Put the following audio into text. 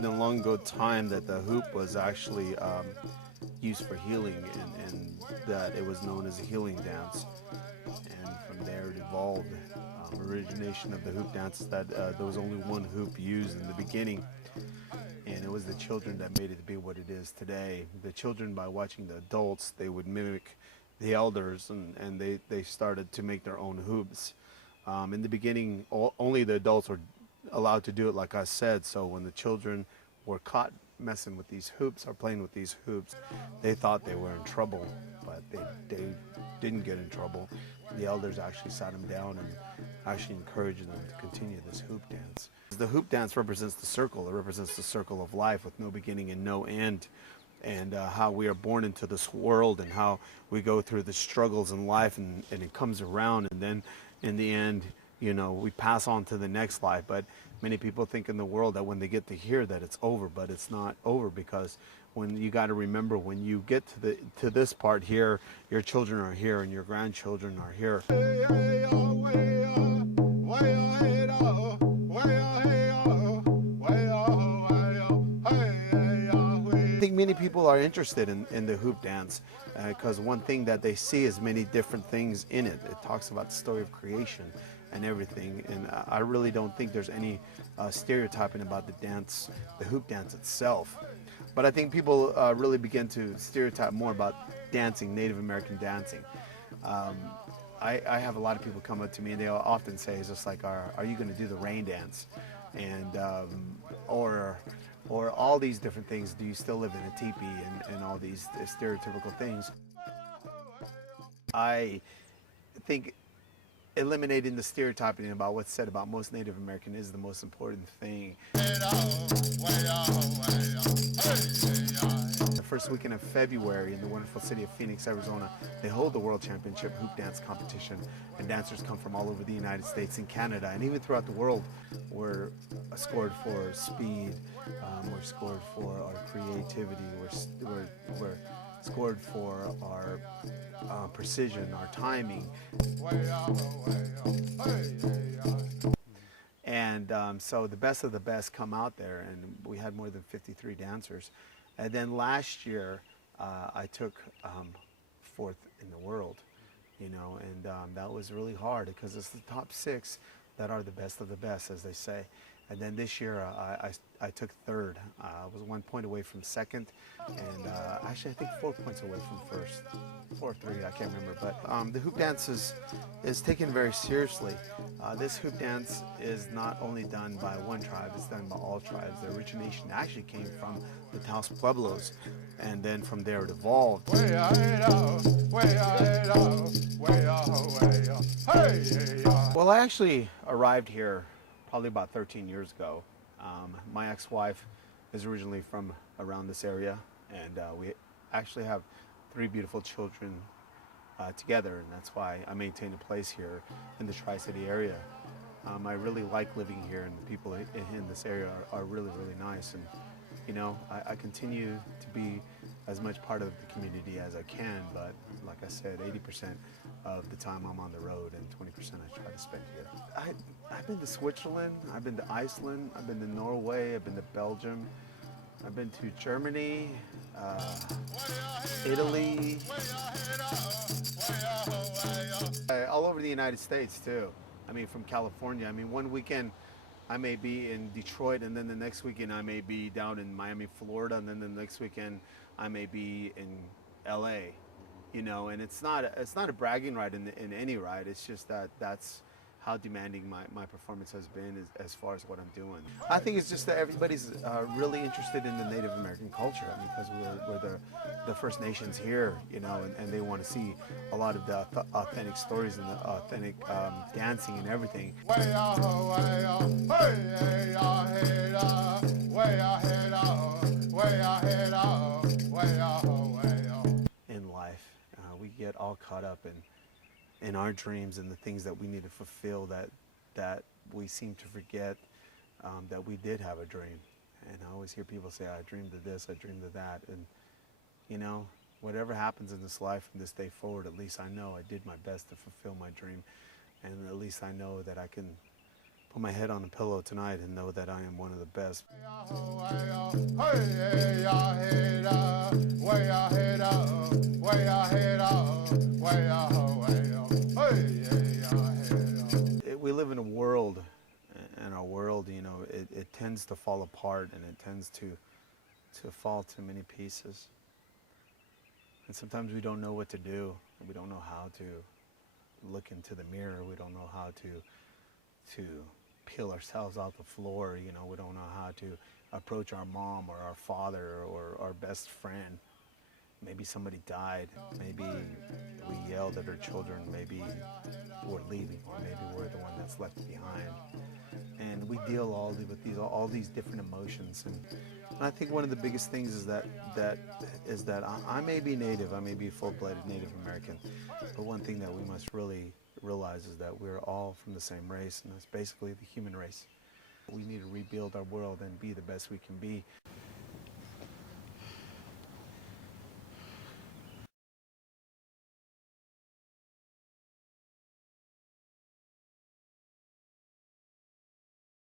in a long ago time that the hoop was actually used for healing, and that it was known as a healing dance. And from there it evolved. Origination of the hoop dance, that there was only one hoop used in the beginning, and it was the children that made it to be what it is today. The children, by watching the adults, they would mimic the elders, and they started to make their own hoops. In the beginning, only the adults were allowed to do it, like I said. So when the children were caught messing with these hoops or playing with these hoops, they thought they were in trouble, but they didn't get in trouble. The elders actually sat them down and actually encouraged them to continue this hoop dance. The hoop dance represents the circle. It represents the circle of life with no beginning and no end, and how we are born into this world and how we go through the struggles in life, and it comes around, and then in the end, you know, we pass on to the next life. But many people think in the world that when they get to here that it's over, but it's not over, because when you got to remember, when you get to this part here, your children are here and your grandchildren are here. I think many people are interested in the hoop dance because one thing that they see is many different things in it. It talks about the story of creation and everything, and I really don't think there's any stereotyping about the dance, the hoop dance itself. But I think people really begin to stereotype more about dancing, Native American dancing. I have a lot of people come up to me and they'll often say, it's just like, are you going to do the rain dance? And or all these different things. Do you still live in a teepee, and all these stereotypical things? I think eliminating the stereotyping about what's said about most Native American is the most important thing. The first weekend of February in the wonderful city of Phoenix, Arizona, they hold the World Championship Hoop Dance Competition, and dancers come from all over the United States and Canada, and even throughout the world. We're scored for speed, we're scored for our creativity, we're scored for our precision, our timing. And so the best of the best come out there, and we had more than 53 dancers. And then last year, I took fourth in the world, you know, and that was really hard because it's the top 6 that are the best of the best, as they say. And then this year, I took third. I was 1 point away from second, and actually I think 4 points away from first. 4 or 3, I can't remember. But the hoop dance is taken very seriously. This hoop dance is not only done by one tribe, it's done by all tribes. The origination actually came from the Taos Pueblos, and then from there it evolved. Well, I actually arrived here probably about 13 years ago. My ex-wife is originally from around this area, and we actually have 3 beautiful children together, and that's why I maintain a place here in the Tri-City area. I really like living here, and the people in this area are really, really nice. And you know, I continue to be as much part of the community as I can, but like I said, 80% of the time I'm on the road and 20% I try to spend here. I've been to Switzerland, I've been to Iceland, I've been to Norway, I've been to Belgium, I've been to Germany, Italy, all over the United States too. I mean, from California. I mean, one weekend I may be in Detroit, and then the next weekend I may be down in Miami, Florida, and then the next weekend I may be in LA, you know. And it's not a bragging right in any ride. It's just that's how demanding my performance has been as far as what I'm doing. I think it's just that everybody's really interested in the Native American culture. I mean, because we're the First Nations here, you know, and they want to see a lot of the authentic stories and the authentic dancing and everything. In life, we get all caught up in our dreams and the things that we need to fulfill, that we seem to forget that we did have a dream. And I always hear people say, I dreamed of this, I dreamed of that. And you know, whatever happens in this life from this day forward, at least I know I did my best to fulfill my dream. And at least I know that I can put my head on a pillow tonight and know that I am one of the best. Way ahead, way ahead, way ahead, way ahead. We live in a world, and our world, you know, it tends to fall apart, and it tends to fall to many pieces. And sometimes we don't know what to do. We don't know how to look into the mirror. We don't know how to peel ourselves off the floor. You know, we don't know how to approach our mom or our father or our best friend. Maybe somebody died. Maybe we yelled at our children. Maybe we're leaving, or maybe we're the one that's left behind. And we deal with all these different emotions. And I think one of the biggest things is that I may be Native, I may be full-blooded Native American, but one thing that we must really realize is that we're all from the same race, and that's basically the human race. We need to rebuild our world and be the best we can be.